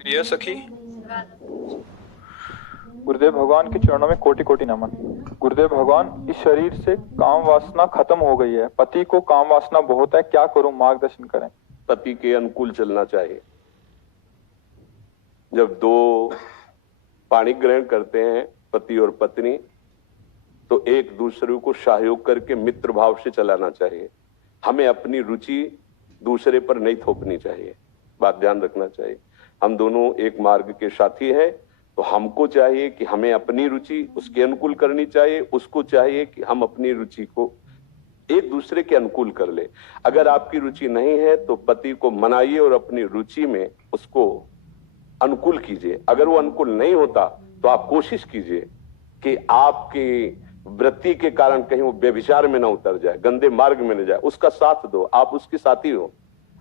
प्रिय सखी, गुरुदेव भगवान के चरणों में कोटि कोटि नमन। गुरुदेव भगवान, इस शरीर से काम वासना खत्म हो गई है। पति को काम वासना बहुत है, क्या करूं, मार्गदर्शन करें। पति के अनुकूल चलना चाहिए। जब दो पाणी ग्रहण करते हैं पति और पत्नी, तो एक दूसरे को सहयोग करके मित्र भाव से चलाना चाहिए। हमें अपनी रुचि दूसरे पर नहीं थोपनी चाहिए, बात ध्यान रखना चाहिए। हम दोनों एक मार्ग के साथी हैं, तो हमको चाहिए कि हमें अपनी रुचि उसके अनुकूल करनी चाहिए, उसको चाहिए कि हम अपनी रुचि को एक दूसरे के अनुकूल कर ले। अगर आपकी रुचि नहीं है तो पति को मनाइए और अपनी रुचि में उसको अनुकूल कीजिए। अगर वो अनुकूल नहीं होता तो आप कोशिश कीजिए कि आपकी वृत्ति के कारण कहीं वो व्यभिचार में ना उतर जाए, गंदे मार्ग में न जाए। उसका साथ दो, आप उसकी साथी हो।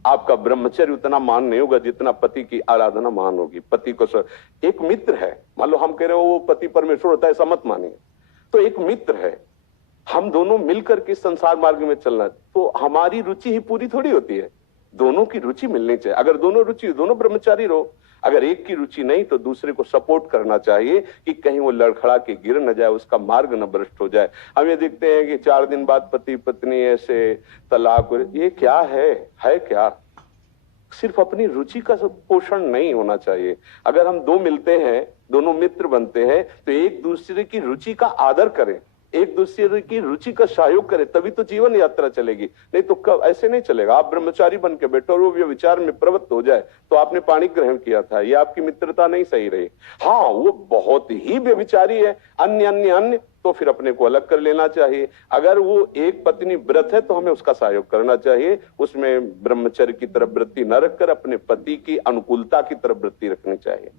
आपका ब्रह्मचर्य उतना महान नहीं होगा जितना पति की आराधना महान होगी। पति को एक मित्र है, मान लो हम कह रहे हो वो पति परमेश्वर होता है, ऐसा मत मानिए। तो एक मित्र है, हम दोनों मिलकर के संसार मार्ग में चलना। तो हमारी रुचि ही पूरी थोड़ी होती है, दोनों की रुचि मिलनी चाहिए। अगर दोनों रुचि, दोनों ब्रह्मचारी रहो। अगर एक की रुचि नहीं तो दूसरे को सपोर्ट करना चाहिए कि कहीं वो लड़खड़ा के गिर न जाए, उसका मार्ग न भ्रष्ट हो जाए। हम ये देखते हैं कि 4 दिन बाद पति पत्नी ऐसे तलाक, ये क्या है क्या? सिर्फ अपनी रुचि का पोषण नहीं होना चाहिए। अगर हम दो मिलते हैं, दोनों मित्र बनते हैं, तो एक दूसरे की रुचि का आदर करें, एक दूसरे की रुचि का सहयोग करें, तभी तो जीवन यात्रा चलेगी। नहीं तो कब ऐसे नहीं चलेगा। आप ब्रह्मचारी बन के बैठो और वो विचार में प्रवृत्त हो जाए, तो आपने पाणी ग्रहण किया था, ये आपकी मित्रता नहीं सही रही। हाँ, वो बहुत ही व्यभिचारी है, अन्य, तो फिर अपने को अलग कर लेना चाहिए। अगर वो एक पत्नी व्रत है तो हमें उसका सहयोग करना चाहिए, उसमें ब्रह्मचर्य की तरफ वृत्ति न रखकर अपने पति की अनुकूलता की तरफ वृत्ति रखनी चाहिए।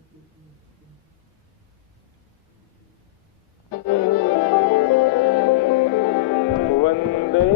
वंदे